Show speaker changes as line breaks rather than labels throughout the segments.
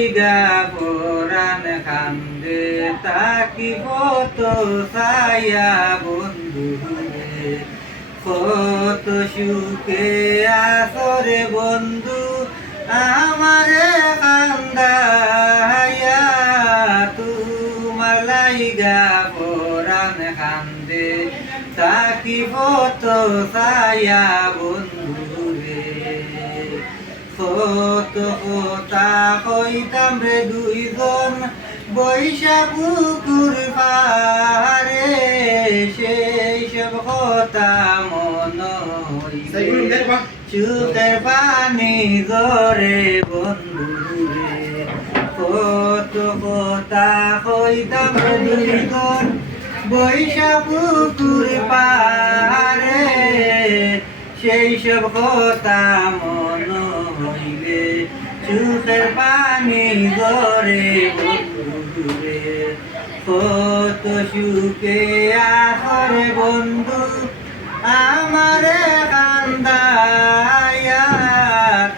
কইরা পরাণ কান্দে তাকিব তো সায়া বন্ধু কত সুখে আসরে বন্ধু আমারে কান্দাইয়া তোমার লাইগা পরাণ কান্দে তাকিব তো সায়া বন্ধু কথা কইতাম রে দুইজন বৈশা পুকুর পারে সেই সব কথা মন চুকের পানি জরে বন্ধু রে। কত কথা কইতাম রে দুইজন বৈশা পুকুর পারে সেই সব কথা মন চোখের পানি গরে বন্ধুরে। কত সুখে আসরে বন্ধু, আমারে কান্দাইয়া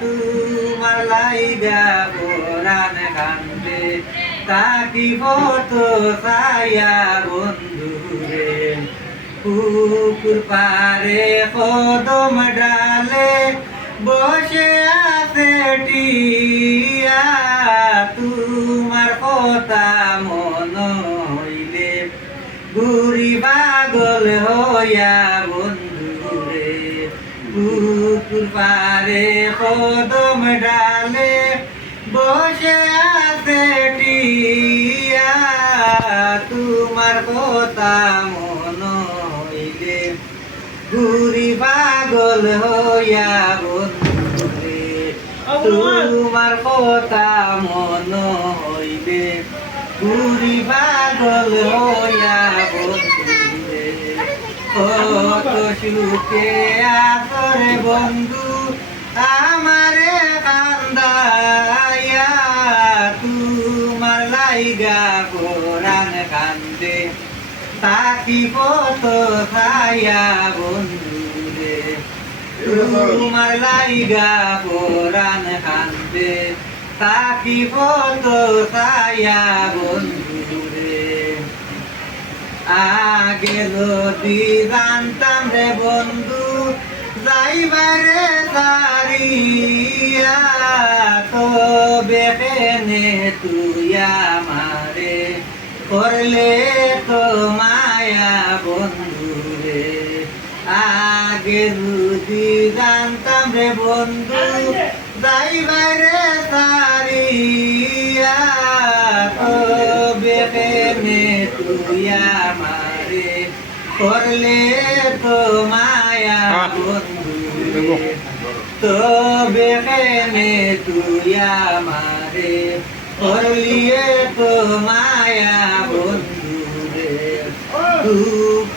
তোমার লাইগা কোরআন কান্দে তাকি কত ছায়া বন্ধুরে। পুকুর পারে কদম ডালে বসে আছে টিয়া, তোমার কথা মন হইলে। বুড়ি পাগল হইয়া বন্ধুরে পুকুর পারে কদম ডালে। বসে আছে টিয়া, তোমার কথা মন হইলে। ঘুরি পাগল হইয়া তোমার কথা মন হইলে ঘুরি পাগল হইয়া বন্ধুরে। কত সুখে আসরে বন্ধু, আমারে কান্দাইয়া তোমার লাইগা কোরআন কান্দে। তাকি কত ছায়া বন্ধুরে তোমার লাইগা কোরআন কান্দে তাকি কত ছায়া বন্ধুরে। আগে যদি জানতাম রে বন্ধু, যাইবারে সারিয়া তবে কেনে তুই আমারে। করলে তো মায়া বন্ধু রে আগে যদি জানতাম রে বন্ধু যাইবারে সারিয়া তবে কেনে তুই আমারে করলে তো মায়া বন্ধু। রে তবে কেনে তুই আমারে করলিয়ে তো মায়া বন্ধু রে।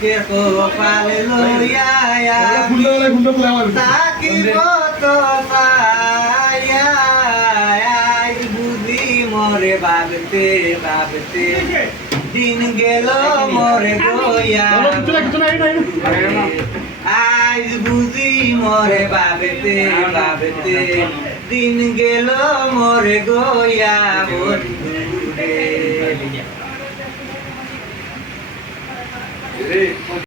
দুঃখে কপাল লইয়া তাকি কত পায়া আজ বুঝি মরে ভাবতে ভাবতে দিন গেল মরে গয়া আজ বুঝি মরে ভাবতে ভাবতে দিন গেল মরে গয়া বন্ধু রে